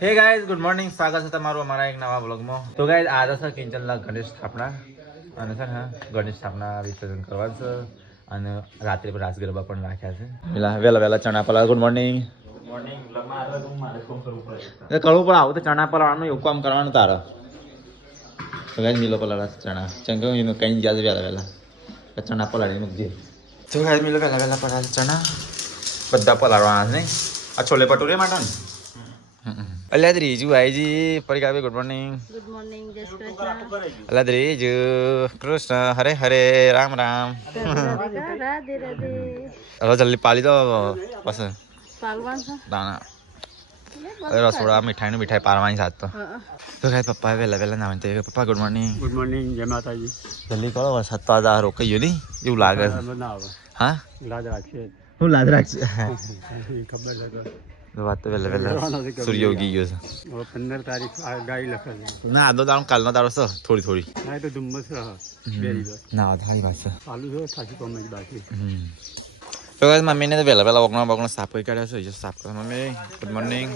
Hey guys good morning, સ્વાગત છે તમારું અમારા એક નવા બ્લોગમાં. તો ગાઈઝ આજે છે કિંજલના ગણેશ સ્થાપના અને છે ને ગણેશ સ્થાપના વિસર્જન કરવાનું છે અને રાત્રે રાસ ગરબા પણ રાખ્યા છે. પેલા વહેલા ચણા પલાળ. Good morning. કરવું પણ આવું તો ચણા પલાળવાનું એવું કામ કરવાનું તારે. તો ગાઈઝ મિલો પલાળા ચણા ચંગ કઈ ગયા છે વહેલા ચણા પલાળી મૂકજે. તો ગાઈઝ મિલો વહેલા પલાળે ચણા બધા પલાળવાના નહીં. આ છોલે ભટુરે માટે ને અલ્યા ત્રીજુ આઈજી ફરી કાપી. Good morning. ગુડ મોર્નિંગ, જય શ્રી કૃષ્ણ. અલ્યા ત્રીજુ કૃષ્ણ હરે હરે રામ રામ. રાધે રાધે. હવે જલ્દી પાલી દો બસ પાલવાન છે દાણા રસોડા મીઠાઈ પારવાની સાથ તો કાંઈ પપ્પા વહેલા ના આવે. પપ્પા ગુડ મોર્નિંગ. ગુડ મોર્નિંગ, જય માતાજી. જલ્દી કરો, વરસાદ તો આજે રોકાઈ ગયો નહીં એવું લાગે છે. હા લાજ રાખીએ હું લાદ રાખશે. ખબર છે વાત તો વહેલા સૂર્ય ઉગી ગયો છે. હવે 15 તારીખ આગાહી લખે છે. ના આદો દાડો કાલનો દાડો છે થોડી ના એ તો ધુમ્મસ રહે 2 દિવસ. ના સારી વાત છે. ચાલુ છે ખાસી કોમેન્ટ બાકી. તો મમ્મીને તો વહેલા ઓગણો સાફ કરી કાઢ્યો છે. સાફ કરો mummy. Good morning.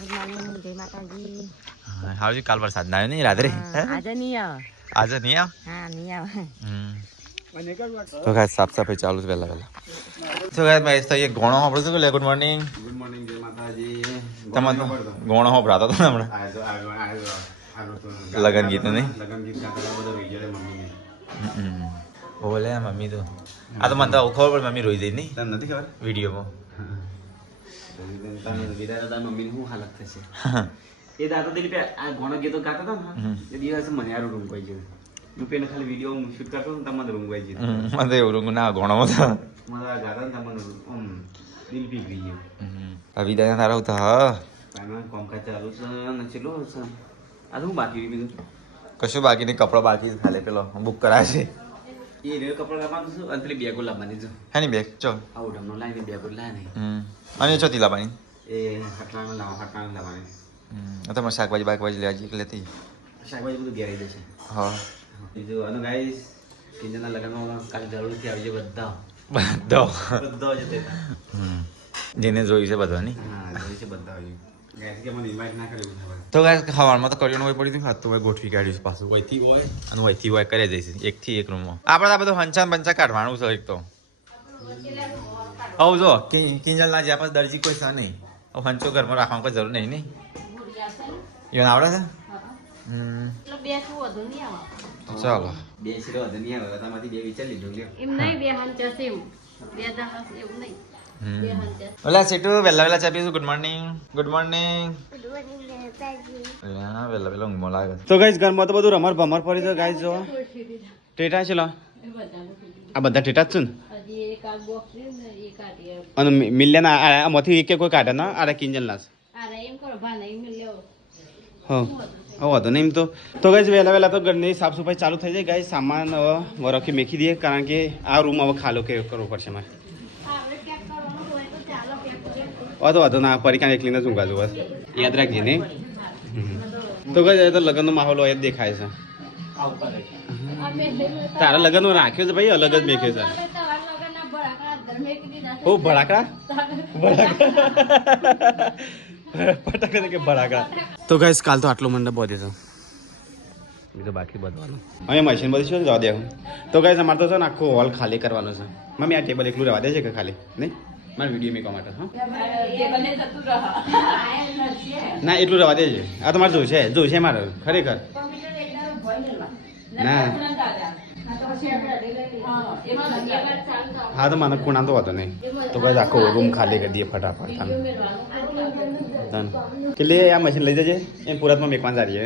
Good morning, જય માતાજી. હાજી કાલ વરસાદ ના આવ્યો નહીં રાત્રે. આજે નહીં આવે. આજે નહીં આવ. હા, નહીં આવે. તો ગાય સાફ સફાઈ ચાલુ છે વહેલા. તો ગાય ભાઈ તો એક ગોણો આપણે શું લે. Good morning. ગુડ મોર્નિંગ, જય માતાજી. તમે તો ગોણો હોભરાતો હતો ને હમણાં લગન ગીત નહીં. લગન ગીત ગાતા બધા રોઈ ગયા મમ્મીને. બોલે મમ્મી તો આ તો મને તો ખબર પડે મમ્મી રોઈ જઈ નહીં તને નથી ખબર વિડીયોમાં. મમ્મીની શું હાલત થશે એ દાદા દિલીપ આ ઘણો ગીતો ગાતા હતા ને એ દિવસે મને આ રૂમ કોઈ ગયું. હું પેલા ખાલી વિડીયો શૂટ કરતો ને તમને રૂમ કોઈ ગયું. મને તો એવું રૂંગ ના ગોણો હતો. મારા ગાતા ને તમને દિલ પીગળી ગયું. વિદાય તારા હતા. હા કોમકાજ ચાલુ છે ને ચેલો છે આ શું બાકી બીજું કશું બાકી નહીં. કપડો બાકી ખાલી પેલો બુક કરાય છે. એ રેલ કપડા લાવવાનું છું અને પેલી બેગો લાવવાની છું. હે ની બેગ ચો આવું ઢમનો લાવીને બેગો લાવે નહીં. અને ચોથી લાવવાની એ હટલાનું લાવવાની. તમારે શાકભાજી બાકભાજી લેવા જઈએ લેતી. શાકભાજી બધું ઘેરાઈ જશે. હા બીજું અને ગાઈસ કિંજલના લગ્નમાં કાલે જરૂરથી આવજો બધા. બધો બધા જ તે જેને જોયું છે બધા નહીં. હા જોઈ છે બધા આવજો. ગાઈસ કે મને ઇન્વાઇટ ના કર્યું બધા. તો ગાય ખાવામાં તો કર્યું હોય પડી હતું. તો હોય ગોઠવી કાઢ્યું છે પાછું વહીથી હોય અને વહીથી હોય કરી જઈશું એકથી એક રૂમમાં. આપણે આ બધું હંચા બંચા કાઢવાનું છે એક તો. હવ જો કિંજલ ના જ્યાં પાસે દરજી કોઈ છે નહીં. હવે હંચો ઘરમાં રાખવાની કોઈ જરૂર નહીં. એવું આવડે છે. ચાલો બે શીરો વધુ નહીં આવે તમારાથી બે વિચાર લીધું લ્યો. એમ નહીં, બે હંચા સેમ. બે દાણા એવું નહીં. બે હંચા. ઓલા સીટુ વહેલા ચા પીશું. Good morning. Good morning. વહેલા ઊંઘમાં લાગે. તો ગાઈસ ઘરમાં તો બધું રમર ભમર પડી છે ગાઈસ જો ટેટા છે લો આ બધા ટેટા જ છે ને હજી એક આ બોક્સ રહ્યું ને એ કાઢી અને મિલ્યાના આમાંથી એક કોઈ કાઢે ના આરે કિંજલના છે અરે એમ કરો ભાને એમ લેવો. હા હવે વાંધો નહીં એમ તો ગાઈસ વહેલા તો ઘરની સાફ સફાઈ ચાલુ થઈ જાય ગાઈસ. સામાન વરખી મેકી દઈએ કારણ કે આ રૂમ હવે ખાલો કરવો પડશે મારે. આપણે પેક કરવાનું હોય તો ચાલો પેક કરીએ. વાંધો ના પરિકાને એકલીને જ ઊંઘા બસ યાદ રાખજે ને. તો ગાઈસ તો લગ્નનો માહોલ હોય જ દેખાય છે. તારા લગ્ન રાખ્યો છે ભાઈ અલગ જ મેખ્યો છે. ઓ ભડાકડા ફટાકડા કે ભડાકડા. તો ગાઈસ કાલ તો આટલો મંડપ બધે છે બીજું બાકી બધવાનું અહીંયા મશીન બધી શું જવા દે. તો ગાઈસ અમારે તો છે ને આખો હોલ ખાલી કરવાનો છે. મમ્મી આ ટેબલ એકલું રહેવા દે છે કે ખાલી નહીં મારે વિડીયો મેકવા માટે. હા ના એટલું રહેવા દે છે. આ તો મારે જોઈશે મારે ખરેખર ના હા તો મને ખૂણા તો હતો નહીં. તો ભાઈ આખો રૂમ ખાલી કરી દઈએ ફટાફટ. એટલે આ મશીન લઈ જજે એમ પુરાતમાં મેકવાન સારી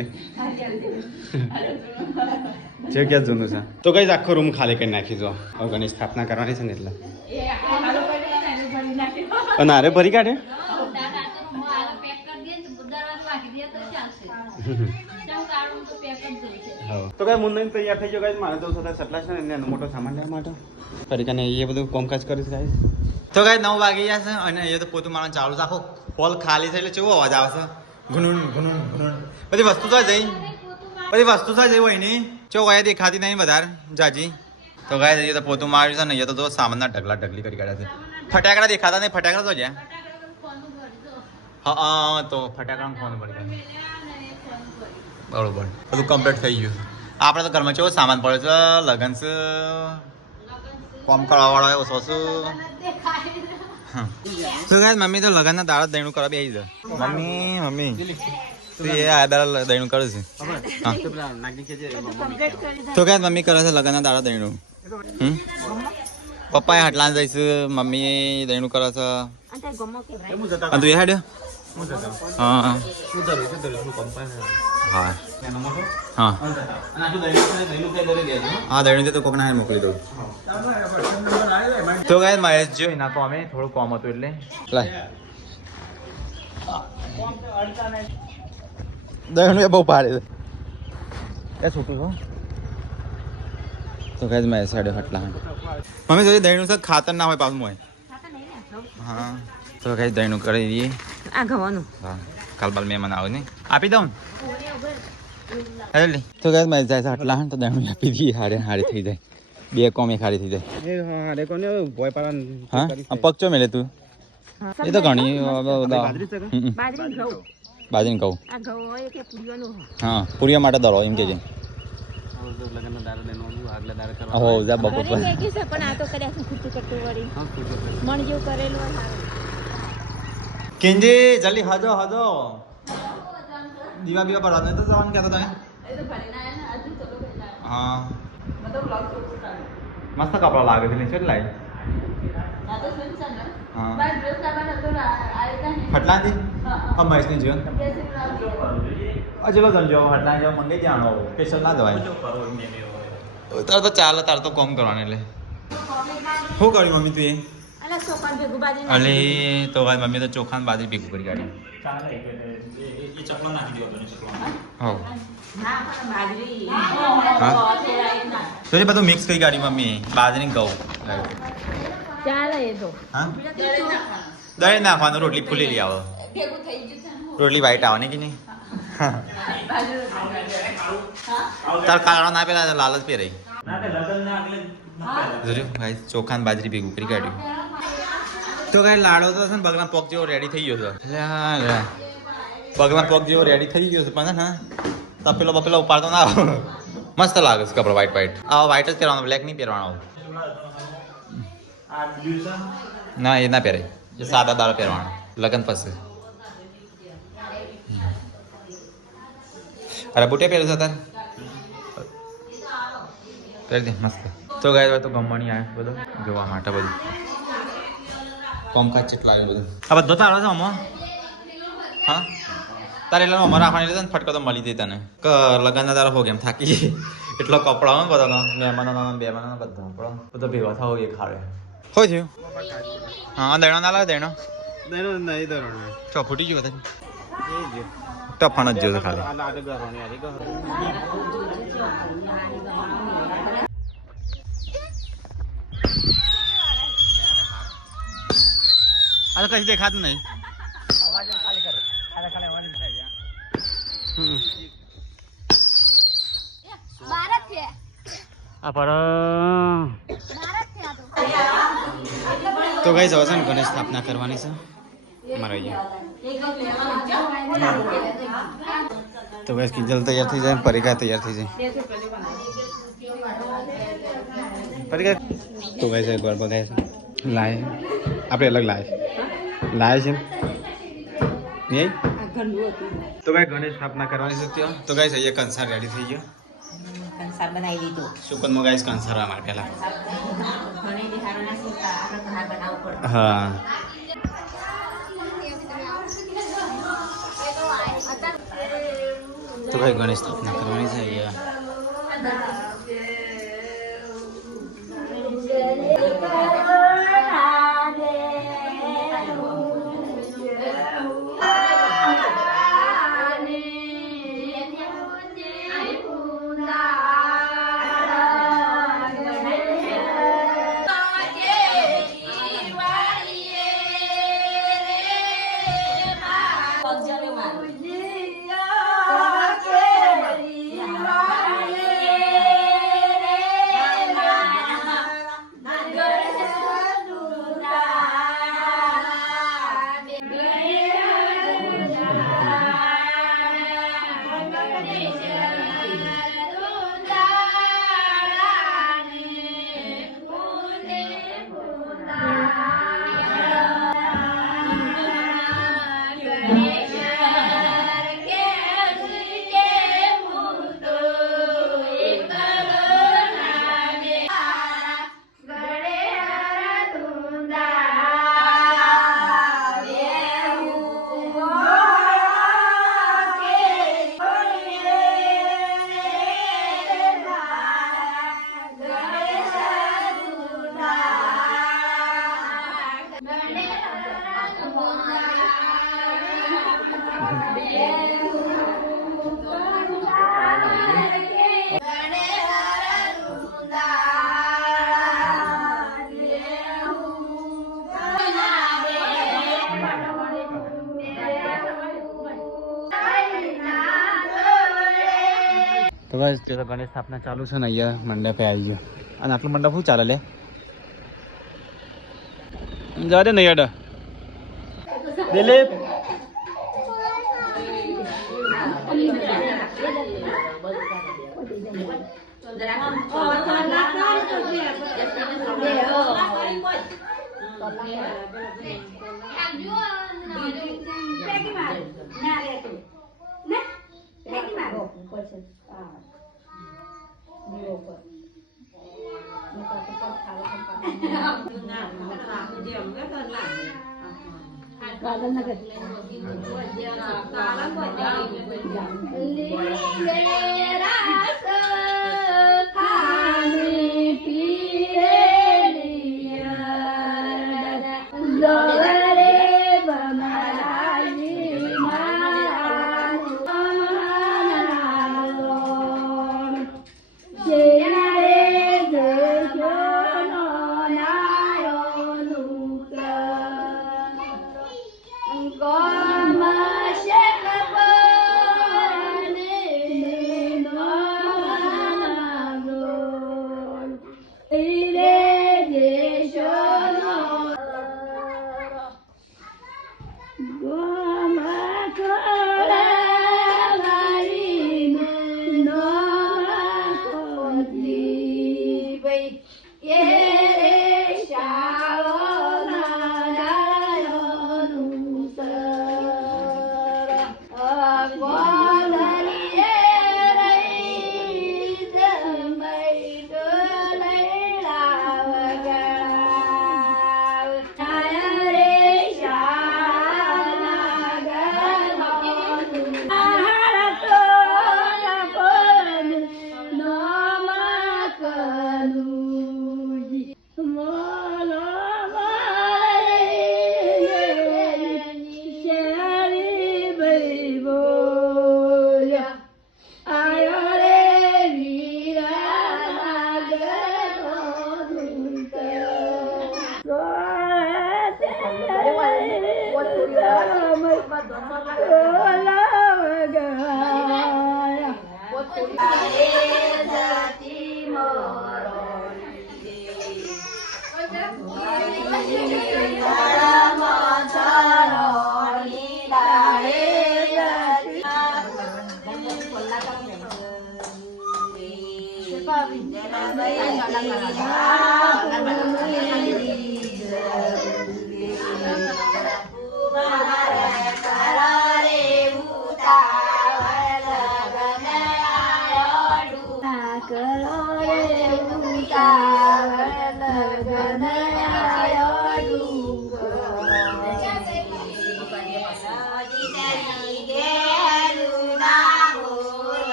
છે ક્યાં જૂનું છે. તો કઈ આખો રૂમ ખાલી કરી નાખી જો ગણેશ સ્થાપના કરવાની છે ને એટલે. અને અરે ભરી કાઢે તો કઈ મુંદઈ તૈયાર થઈ ગયો ગાઈસ. મારે તો સતત સટલા છે ને એનો મોટો સામાન લેવા માટે ફરીકાને એ બધું કામકાજ કરીશ ગાઈસ. તો ગાય 9 વાગી ગયા છે અને એ તો પોતું મારવાનું ચાલુ છે. આખો હોલ ખાલી છે એટલે કેવો અવાજ આવે છે. ઘુનુન ઘુનુન ઘુનુન. બધી વસ્તુ તો જઈ હોય નહીં. ચો ગયા દેખાતી નહીં વધારે જાજી. તો ગાય એ તો પોતું માર્યું છે ને એ તો સામાનના ઢગલા ઢગલી કરી કાઢ્યા છે. ફટાકડા દેખાતા નહીં. ફટાકડા તો જ્યાં હા તો ફટાકડા ફોન પડી બરોબર બધું કમ્પ્લીટ થઈ ગયું આપણે તો ઘરમાં કેવો સામાન પડે છે લગન છે કોમ કરવા વાળો એવો સોસુ શું કહે મમ્મી તો લગનના દાડા દહીણું કરવા બેસી છે મમ્મી તું એ આ દાડા દહીણું કરે છે તો કહે મમ્મી કરે છે લગનના દાડા દહીણું પપ્પાએ હટલા જઈશ મમ્મી દહીણું કરે છે તું એ હાડ્યો હા હા હા હા દહીણું તો કોકના મોકલી દઉં તો ગાય મહેશ જો એના તો અમે થોડું કોમ હતું એટલે દહીણું એ બહુ ભારે છે એ છૂટું છો તો ગાય મહેશ સાડે હટલા મમ્મી જોઈએ દહીણું છે ખાતર ના હોય પાછું હોય હા તો ગાય દહીણું કરી દઈએ આ ગવાનું હા કાલ બાલ મહેમાન આવે ને આપી દઉં હેલી તો ગાય મહેશ જાય છે હટલા તો દહીણું આપી દઈએ હારે હારી થઈ જાય બે કોમ એક હારી થઈ જાય હા પગ ચો મેલે તું એ તો ઘણી બાજરીને કહું હા પૂરિયા માટે દરો એમ કે છે હો જા બપોર પર પણ આ તો કદાચ ખોટું કરતું વળી મણ જેવું કરેલું કેન્જી જલ્દી હાજો હાજો દીવા બીવા પર તો જવાનું કહેતો તમે હા મસ્ત કપડા લાગે છે નીચે લાઈ હા હટલાંથી મહેશ ની જીવન ચલો સમજો હટલા જાવ મંગાઈ જાણો સ્પેશિયલ ના જવાય તાર તો ચાલે તાર તો કોમ કરવાનું એટલે શું કર્યું મમ્મી તું એ અલે તો ભાઈ મમ્મી તો ચોખા ને બાજરી ભેગું કરી કાઢ્યું તો એ બધું મિક્સ કરી કાઢ્યું મમ્મી બાજરી ઘઉં ચાલે એ તો હા દહીં નાખવાનું રોટલી ફૂલેલી આવે રોટલી વ્હાઈટ આવે ને કે નહીં તાર કાળો ના પેલા લાલ જ પહેરાઈ જોજો ભાઈ ચોખા ને બાજરી ભેગું કરી કાઢ્યું તો કઈ લાડો તો છે ને બગલા પોક જેવો રેડી થઈ ગયો છે બગલા પોક જેવો રેડી થઈ ગયો છે પણ હા તપેલો બપેલો ઉપાડતો ના મસ્ત લાગે છે કપડો વ્હાઈટ વ્હાઈટ આ વ્હાઈટ જ પહેરવાનો બ્લેક નહીં પહેરવાનો ના એ ના પહેરાય એ સાદા દાળ પહેરવાનો લગન પછી અરે બુટે પહેરે છે તાર કરી દે મસ્ત તો ગાય તો ગમવાની આવે બધું જોવા માટે બધું કોમકાજ કેટલા આવ્યું બધું આ બધો તારો છે અમો હા તારે એટલે અમારે રાખવાની લીધે ને ફટકો તો મળી દે તને કે લગનના તારો હો કેમ થાકી જઈએ એટલો કપડા હોય બધા મહેમાનો બેમાનો બધા કપડા બધો ભેગા થાવ એ ખાડે હોય થયું હા દેણો ના લાગે દેણો ચો ફૂટી ગયો બધા ટફાન જ જોશે ખાલી આ તો કશું દેખાતું નહીં તો ગઈ જવા છે ને ગણેશ સ્થાપના કરવાની છે મારા તો ગઈ કિંજલ તૈયાર થઈ જાય પરીક્ષા તૈયાર થઈ જાય પરીક્ષા તો ગઈ છે એકવાર બગાય છે લાય આપણે અલગ લાય છે નહીં તો ભાઈ ગણેશ સ્થાપના કરવાની છે ત્યાં તો ગાઈસ અહીંયા કંસાર રેડી થઈ ગયો કંસાર બનાવી દીધો સુકનમાં ગાઈસ કંસાર અમારે પહેલા હા તો ભાઈ ગણેશ સ્થાપના કરવાની છે અહીંયા તો બસ તે તો ગણેશ સ્થાપના ચાલુ છે ને અહીંયા મંડપે આવી ગયો અને આટલું મંડપ શું ચાલે લે જવા દે નહીં અડ દિલીપ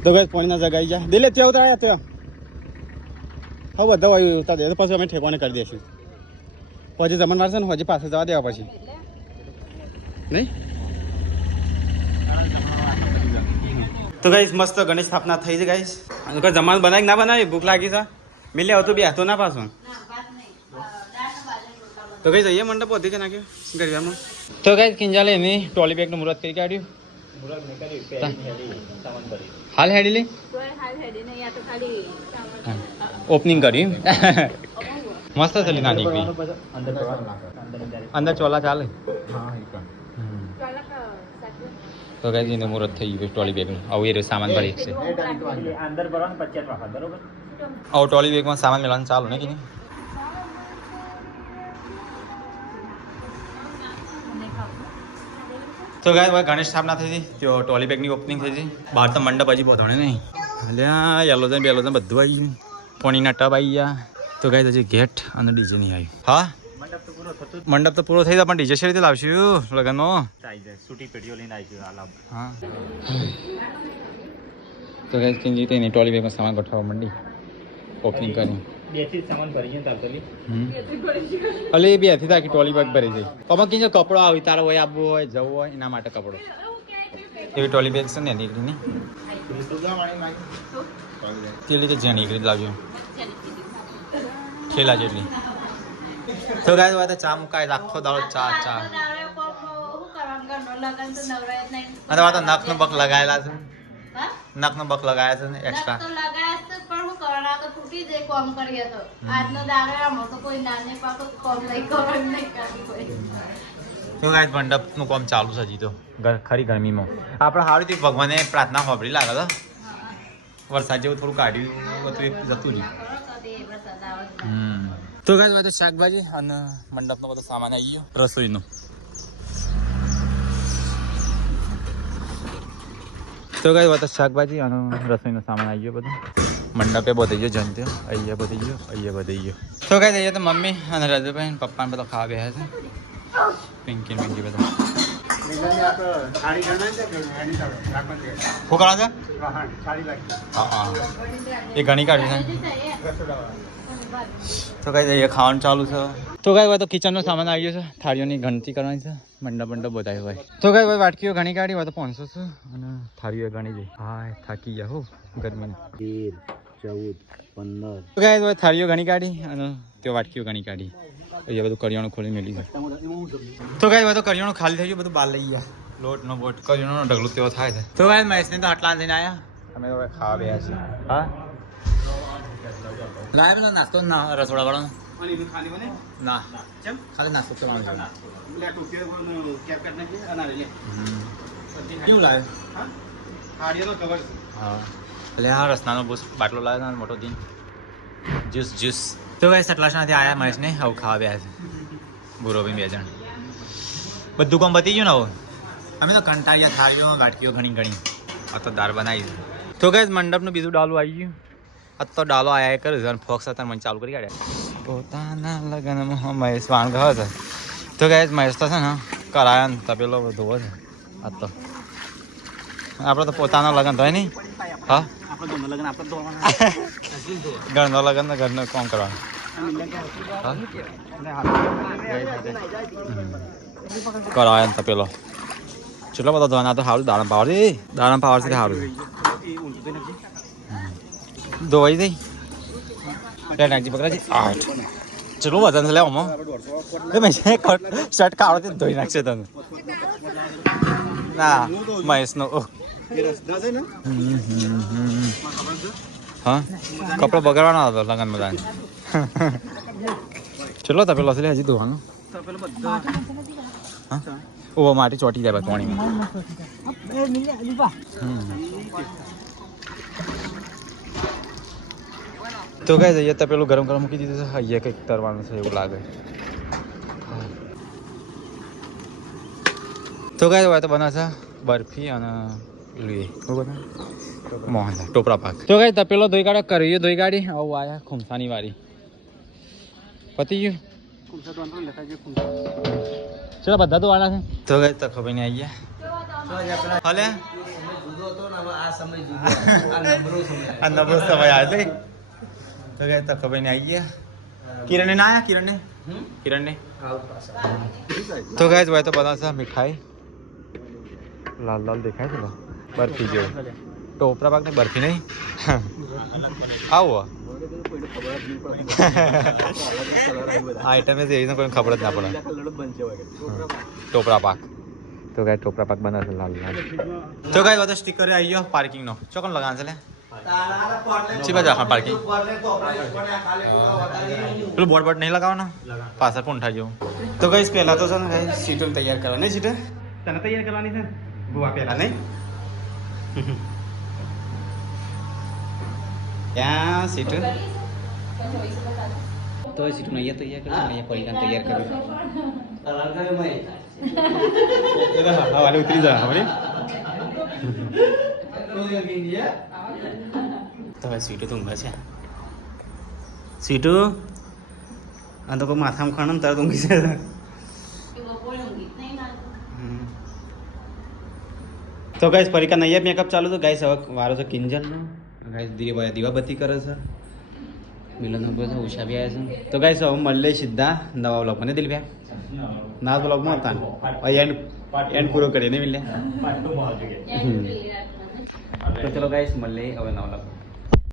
તો ગઈ પાણીના જગાઈ જા દિલે ત્યાં ઉતાર્યા ત્યાં હા બધા વાયુ ઉતાર દે તો પછી અમે ઠેકોને કરી દઈશું પછી જમણ મારશે ને હજી પાસે જવા દેવા પછી નહીં તો ગાઈસ મસ્ત ગણેશ સ્થાપના થઈ છે ગાઈસ અને કોઈ જમવાનું બનાવી ના બનાવી ભૂખ લાગી છે મિલે આવતું બી હતો ના પાછું તો કઈ જઈએ મંડપ વધી કે નાખ્યું ગરબામાં તો કઈ કિંજાલે એની ટ્રોલી બેગનું મુહૂર્ત કરી કાઢ્યું હાલ હેડી લે ઓપનિંગ કર્યું મસ્ત ચાલી નાની અંદર ચોલા ચાલે તો કઈ એને મુહૂર્ત થઈ ગયું ટ્રોલી બેગનું આવું એ સામાન ભરી છે અંદર ભરવાનું 50 વખત બરોબર આવું ટ્રોલી બેગમાં સામાન મેળવાનું ચાલુ ને કે નહીં તો ગાય ગણેશ સ્થાપના થઈ હતી તો ટ્રોલી બેગની ઓપનિંગ થઈ હતી બહાર તો મંડપ હજી પહોંચણે નહીં અલ્યા યલોઝન બેલોઝન બધું આવી ગયું પાણીના ટબ આવી ગયા તો ગાય હજી ગેટ અને ડીજે નહીં આવ્યું હા મંડપ તો પૂરો થઈ જાય પણ ડીજે શેરી રીતે લાવશું લગનમાં છૂટી પેટીઓ લઈને આવીશું હા તો ગાય કિંજી તેની ટ્રોલી બેગમાં સામાન ગોઠવવા માંડી ઓપનિંગ કરી બેથી સામાન ભરી છે તાલતલી અલે બે થી તાકી ટ્રોલી બેગ ભરી જાય આમાં કિંજો કપડો આવી તારો હોય આવવું હોય જવું હોય એના માટે કપડો એવી ટ્રોલી બેગ છે ને નીકળીને તે રીતે જેણી કરી લાવજો ખેલા જેટલી તો ગાય વાત ચા મુકાય આખો દાડો ચા ચા અને વાત નખનો બક લગાયેલા છે નખનો બક લગાયા છે ને એક્સ્ટ્રા તો ગાય મંડપનું કામ ચાલુ છે હજી તો ખરી ગરમીમાં આપણે સારું ભગવાને પ્રાર્થના હોબળી લાગે તો વરસાદ જેવું થોડું કાઢ્યું હતું એક જતું રહ્યું તો ગાય વાત શાકભાજી અને મંડપનો બધો સામાન આવી ગયો રસોઈનો તો ગાય વાત શાકભાજી અને રસોઈનો સામાન આવી ગયો બધું મંડપે બધી ગયો જનતે અહીંયા બધી ગયો તો ગાય અહીંયા તો મમ્મી અને રાજુભાઈ પપ્પાને બધા ખાવા બેઠા છે પિંકી બધા શું કરો છો હા એ ઘણી કાઢી છે તો કઈ દઈએ ખાવાનું ચાલુ છે તો કઈ હોય તો કિચનનો સામાન આવી ગયો છે થાળીઓની ગણતરી કરવાની છે મંડપ બધાય હોય તો કઈ હોય વાટકીઓ ઘણી કાઢી હોય તો 500 છે અને થાળીઓ ઘણી જઈ હા થાકી ગયા હો ગરમી 13 14 15 તો કઈ હોય થાળીઓ ઘણી કાઢી અને તે વાટકીઓ ઘણી કાઢી અહીંયા બધું કરિયાણું ખોલી મેલી છે તો કઈ હોય તો કરિયાણું ખાલી થઈ ગયું બધું બહાર લઈ ગયા લોટનો બોટ કરિયાણું ઢગલું તેવો થાય છે તો કઈ મહેશને તો આટલા જઈને આવ્યા અમે તો ખાવા બેયા છીએ હા લાય પેલા નાસ્તો ના રસોડા વાળાનો ના ખાલી નાસ્તો કરવાનો કેવું લાવે હા એટલે હા રસનાનો બાટલો લાવે મોટો દિન જ્યુસ તો ભાઈ સટલાસમાંથી આવ્યા મહેશને હવે ખાવા બેયા છે બુરો ભાઈ 2 જણ બધું કામ પતી ગયું ને હવે અમે તો કંટાળ્યા થાળીઓ વાટકીઓ ઘણી આ તો દાળ બનાવી તો ગાઈસ મંડપનું બીજું ડાલું આવી ગયું આ તો ડાલો આયા કરે છે અને ફોક્સ હતા મને ચાલુ કરી કાઢ્યા પોતાના લગ્નમાં મહેશ વાણ ગયો છે તો ગાઈસ મહેશ તો છે ને કરાયા ને તપેલો ધોવો છે આ તો આપણે તો પોતાના લગ્ન થાય નહીં હા ઘરનો લગ્ન ને ઘરનું કામ કરવાનું કરાયા ને તપેલો કેટલો બધો ધોવાના તો સારું દાડમ પાવર છે સારું ધોવાઈ દઈ નાખજી પકડાજી 8 ચલો વજન છે લે આમાં શર્ટ કાઢો તે ધોઈ નાખશે તને ના મહેશનો હા કપડો બગાડવાનો હતો લગન બધા ચલો તપેલો છે હજી ધોવાનું હા ઓ માટી ચોટી જાય પાણીમાં તો કઈ જઈએ તો પેલું ગરમ મૂકી દીધું છે અહીંયા કંઈક તરવાનું છે એવું લાગે તો કઈ હોય તો બનાવશે બરફી અને મોહન ટોપરા પાક તો કઈ તપેલો ધોઈ કાઢો કરીએ ધોઈ કાઢી આવું આયા ખુમસાની વાળી પતી ગયું ચલો બધા તો વાળા છે તો કઈ તો ખબર નહીં આવી ગયા હલે આ નબળો સમય આવે તો કઈ તો ખબર નહીં આવી ગયા કિરણને ના આવ્યા કિરણને તો કઈ હોય તો બનાવશે મીઠાઈ લાલ દેખાય છે બરફી જેવું ટોપરા પાક ને બરફી નહીં આવો આઈટમ એવી કોઈ ખબર જ ના પડે ટોપરા પાક તો કઈ ટોપરા પાક બનાવશે લાલ તો કઈ બધો સ્ટીકર આવી ગયો પાર્કિંગ નો ચોકન લગાવશે લે છી બાજુ રાખવાનું પાર્કિંગ પેલું બોર્ડ નહીં લગાવવાનો પાછળ પણ ઉઠાઈ જવું તો કઈ પહેલા તો છે ને સીટો તૈયાર કરવાની સીટો તને તૈયાર કરવાની છે બુआ પહેલા નહીં ક્યાં સીટ તો સીટું અહીંયા તૈયાર કર્યું અહીંયા પરિણામ તૈયાર કર્યું હવારે ઉતરી જા હવે તો હવે સીટું તો ઊંઘે છે સીટું આ તો કોઈ માથામાં ખાણો ને તરત ઊંઘી છે તો ગાઈસ પરીકા નૈયા મેકઅપ ચાલુ તો ગાઈસ હવે વારો છે કિંજલનો ગાઈસ દીવાબત્તી કરે છે મિલનનો બધા ઉષા બી આવ્યા છે તો ગાઈસ હવે મળે સીધા નવા બ્લોગ મને દિલ ભાઈ ના બ્લોગમાં હતા એન્ડ પૂરો કરીને મિલે તો ચલો ગાઈસ મળે હવે નવા બ્લોગ